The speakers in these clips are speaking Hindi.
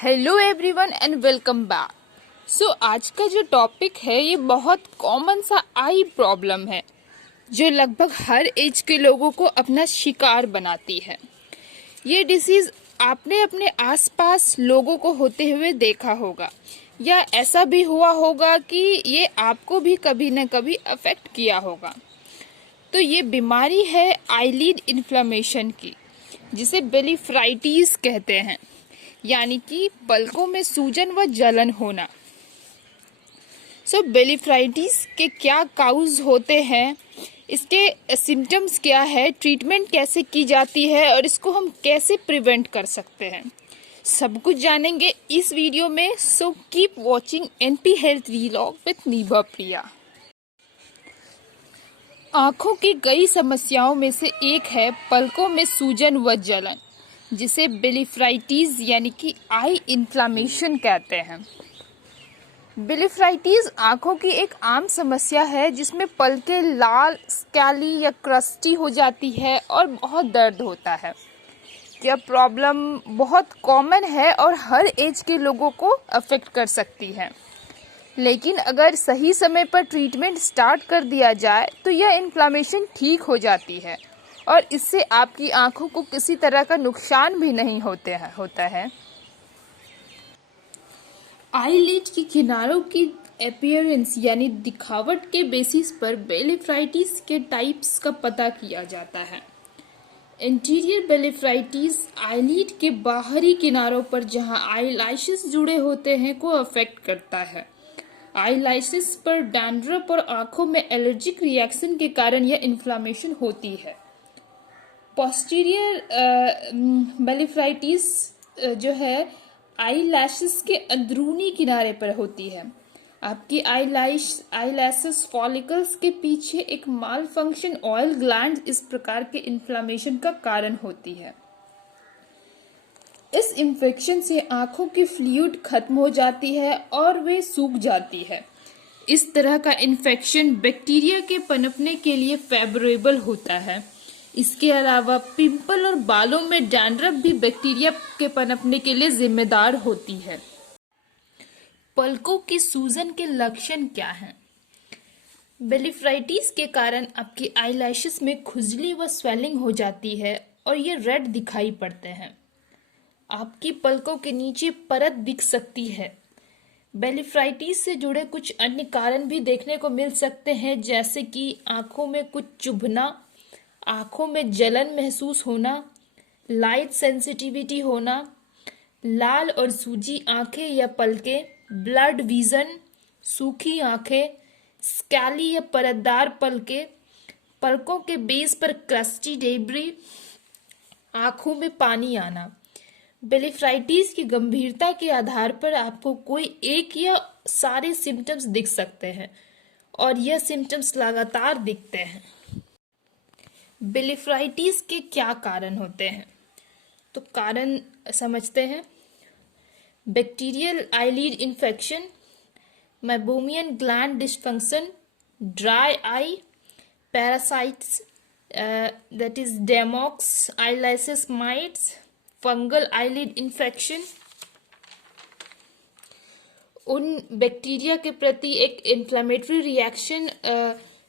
Hello everyone and welcome back. आज का जो टॉपिक है ये बहुत कॉमन सा आई प्रॉब्लम है जो लगभग हर एज के लोगों को अपना शिकार बनाती है। ये डिसीज़ आपने अपने आसपास लोगों को होते हुए देखा होगा या ऐसा भी हुआ होगा कि ये आपको भी कभी न कभी अफेक्ट किया होगा। तो ये बीमारी है आईलिड इन्फ्लेमेशन की, जिसे ब्लेफराइटिस कहते हैं, यानी कि पलकों में सूजन व जलन होना। ब्लेफराइटिस के क्या काउज होते हैं, इसके सिम्टम्स क्या है, ट्रीटमेंट कैसे की जाती है और इसको हम कैसे प्रिवेंट कर सकते हैं, सब कुछ जानेंगे इस वीडियो में। So keep watching NP health vlog with Neeba Priya. आँखों की कई समस्याओं में से एक है पलकों में सूजन व जलन, जिसे ब्लेफराइटिस यानी कि आई इन्फ्लामेशन कहते हैं। ब्लेफराइटिस आँखों की एक आम समस्या है जिसमें पलकें लाल, स्कैली या क्रस्टी हो जाती है और बहुत दर्द होता है। यह प्रॉब्लम बहुत कॉमन है और हर एज के लोगों को अफेक्ट कर सकती है, लेकिन अगर सही समय पर ट्रीटमेंट स्टार्ट कर दिया जाए तो यह इन्फ्लामेशन ठीक हो जाती है और इससे आपकी आंखों को किसी तरह का नुकसान भी नहीं होता है। आईलिड की किनारों की अपीयरेंस यानी दिखावट के बेसिस पर ब्लेफराइटिस के टाइप्स का पता किया जाता है। इंटीरियर ब्लेफराइटिस आईलिड के बाहरी किनारों पर जहां आईलैशेस जुड़े होते हैं को अफेक्ट करता है। आईलैशेस पर डैंड्रफ और आंखों में एलर्जिक रिएक्शन के कारण यह इन्फ्लामेशन होती है। पोस्टीरियर ब्लेफराइटिस जो है आई लैशेस के अंदरूनी किनारे पर होती है। आपकी आईलैशेस फॉलिकल्स के पीछे एक माल फंक्शन ऑयल ग्लैंड इस प्रकार के इन्फ्लामेशन का कारण होती है। इस इन्फेक्शन से आंखों की फ्लूइड खत्म हो जाती है और वे सूख जाती है। इस तरह का इन्फेक्शन बैक्टीरिया के पनपने के लिए फेवरेबल होता है। इसके अलावा पिंपल और बालों में डैंड्रफ भी बैक्टीरिया के पनपने के लिए जिम्मेदार होती है। पलकों की सूजन के लक्षण क्या हैं? ब्लेफराइटिस के कारण आपकी आईलैशेस में खुजली व स्वेलिंग हो जाती है और ये रेड दिखाई पड़ते हैं। आपकी पलकों के नीचे परत दिख सकती है। ब्लेफराइटिस से जुड़े कुछ अन्य कारण भी देखने को मिल सकते हैं, जैसे कि आंखों में कुछ चुभना, आंखों में जलन महसूस होना, लाइट सेंसिटिविटी होना, लाल और सूजी आंखें या पलकें, ब्लड विजन, सूखी आंखें, स्कैली या परतदार पलकें, पलकों के बेस पर क्रस्टी डेब्री, आंखों में पानी आना। ब्लेफराइटिस की गंभीरता के आधार पर आपको कोई एक या सारे सिम्टम्स दिख सकते हैं और यह सिम्टम्स लगातार दिखते हैं। ब्लेफराइटिस के क्या कारण होते हैं? तो कारण समझते हैं। Bacterial eyelid infection, meibomian gland dysfunction, dry eye, parasites that is demodex eyelashes mites, fungal eyelid infection. उन बैक्टीरिया के प्रति एक इन्फ्लेमेटरी रिएक्शन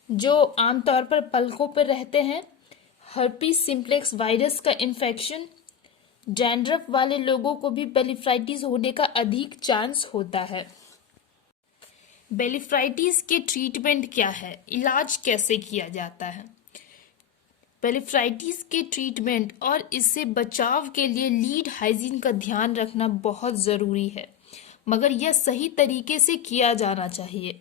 जो आमतौर पर पलकों पर रहते हैं, हर्पीस सिम्प्लेक्स वायरस का इन्फेक्शन। डैंड्रफ वाले लोगों को भी ब्लेफराइटिस होने का अधिक चांस होता है। ब्लेफराइटिस के ट्रीटमेंट क्या है, इलाज कैसे किया जाता है? ब्लेफराइटिस के ट्रीटमेंट और इससे बचाव के लिए लीड हाइजीन का ध्यान रखना बहुत ज़रूरी है, मगर यह सही तरीके से किया जाना चाहिए।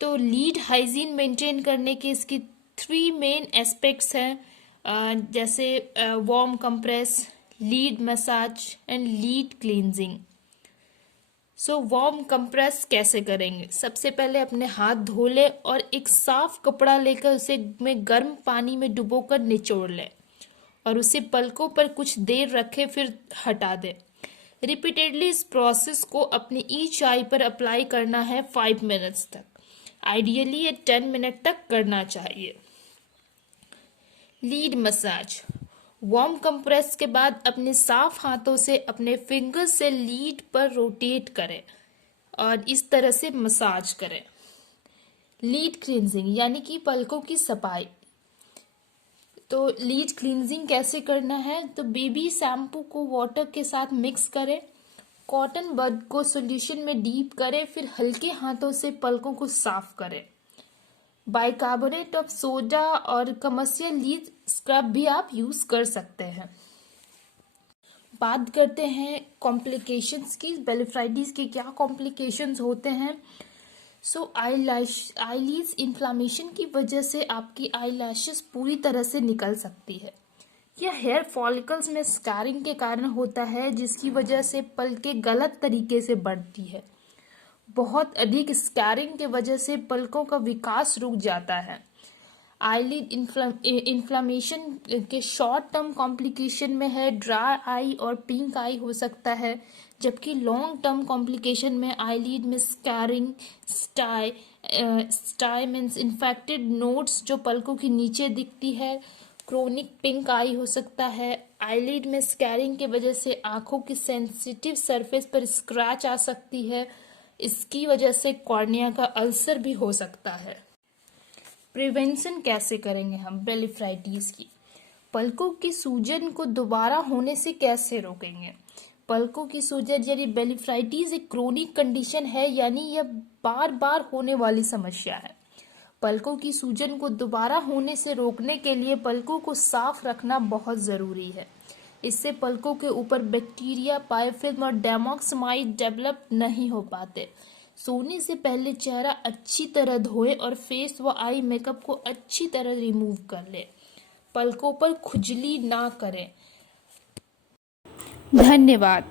तो लीड हाइजीन मेंटेन करने के इसकी 3 मेन एस्पेक्ट्स हैं, जैसे warm compress, lead massage and lead cleansing. Warm compress कैसे करेंगे? सबसे पहले अपने हाथ धो लें और एक साफ कपड़ा लेकर उसे में गर्म पानी में डुबोकर निचोड़ लें और उसे पलकों पर कुछ देर रखें, फिर हटा दें। रिपीटेडली इस प्रोसेस को अपनी ईच आई पर अप्लाई करना है 5 मिनट्स तक। आइडियली ये 10 मिनट तक करना चाहिए। लीड मसाज, वार्म कंप्रेस के बाद अपने साफ हाथों से अपने फिंगर्स से लीड पर रोटेट करें और इस तरह से मसाज करें। लीड क्लींजिंग यानी कि पलकों की सफाई। तो लीड क्लींजिंग कैसे करना है, तो बेबी शैम्पू को वाटर के साथ मिक्स करें, कॉटन बड को सॉल्यूशन में डीप करें, फिर हल्के हाथों से पलकों को साफ करें। बाइकार्बोनेट ऑफ सोडा और कमर्शियल लीड स्क्रब भी आप यूज कर सकते हैं। बात करते हैं कॉम्प्लिकेशंस की। ब्लेफाराइटिस के क्या कॉम्प्लिकेशंस होते हैं। आईलिड्स इन्फ्लामेशन की वजह से आपकी आईलैशेस पूरी तरह से निकल सकती है। यह हेयर फॉलिकल्स में स्कारिंग के कारण होता है, जिसकी वजह से पलकें गलत तरीके से बढ़ती है। बहुत अधिक स्कारिंग के वजह से पलकों का विकास रुक जाता है। आईलिड इन्फ्लामेशन के शॉर्ट टर्म कॉम्प्लिकेशन में है ड्राई आई और पिंक आई हो सकता है, जबकि लॉन्ग टर्म कॉम्प्लिकेशन में आईलिड में स्कैरिंग, स्टाई मीन्स इन्फेक्टेड नोड्स जो पलकों के नीचे दिखती है, क्रोनिक पिंक आई हो सकता है। आईलिड में स्कैरिंग के वजह से आंखों की सेंसिटिव सरफेस पर स्क्रैच आ सकती है। इसकी वजह से कॉर्निया का अल्सर भी हो सकता है। प्रिवेंशन कैसे करेंगे हम ब्लेफाराइटिस की। पलकों की सूजन को दोबारा होने से कैसे रोकेंगे। पलकों की सूजन यानी ब्लेफाराइटिस एक क्रोनिक कंडीशन है, यानी यह बार बार होने वाली समस्या है। पलकों की सूजन को दोबारा होने से रोकने के लिए पलकों को साफ रखना बहुत ज़रूरी है। इससे पलकों के ऊपर बैक्टीरिया, बायोफिल्म और डेमोक्स डेवलप नहीं हो पाते। सोने से पहले चेहरा अच्छी तरह धोएं और फेस व आई मेकअप को अच्छी तरह रिमूव कर लें। पलकों पर खुजली ना करें। धन्यवाद।